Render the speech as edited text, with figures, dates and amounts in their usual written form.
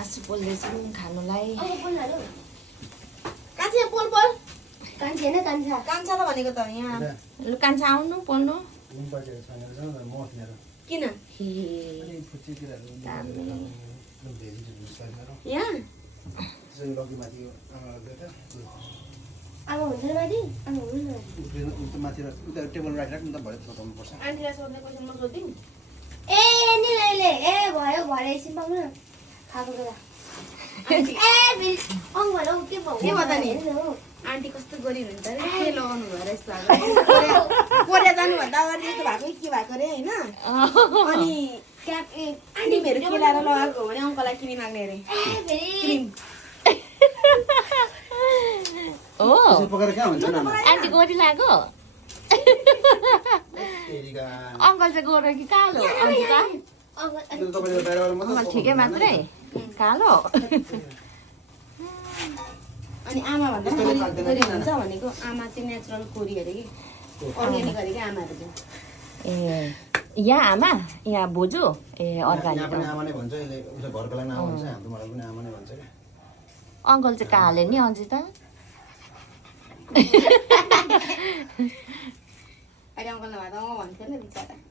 मासु पोल्दैछौँ खानुलाई कान्छे पोल पोल कान्छे होइन कान्छा कान्छा त भनेको त यहाँ लु कान्छा आउनु पोल्नु किन यहाँ आमा हुन्छ माथि आमा हुनु आन्टीलाई सोध्ने क्वेसन म सोधिदिउँ ए नि लैले ए भयो भरे एकछिन पाउनु न खाएको बेला ए फेरि अङ्ग भएर के भयो के भयो त नि? आन्टी कस्तो गोरी हुनुहुन्छ अरे के लगाउनु भयो र यस्तो कोरिया जानुभन्दा अगाडि यस्तो भएको के भएको अरे होइन अनि क्याप क्रिमहरू के लाएर लगाएको हो भने अङ्कललाई किनी माग्ने अरे क्रिम हो आन्टी गोरी लाग्यो अङ्कल चाहिँ गोरो कि कालो अन्जिता अङ्कल ठिकै मात्रै कालो अनि आमा भन्दा गोरी गोरी हुन्छ भनेको आमा चाहिँ नेचुरल कोरी अरे कि अर्ग्यानिक अरे कि आमाहरू चाहिँ ए यहाँ आमा यहाँ बोजू ए अर्ग्यानिक अङ्कल चाहिँ काले नि अन्जिता अहिले अङ्कल नभए त म भन्थेँ नि बिचरा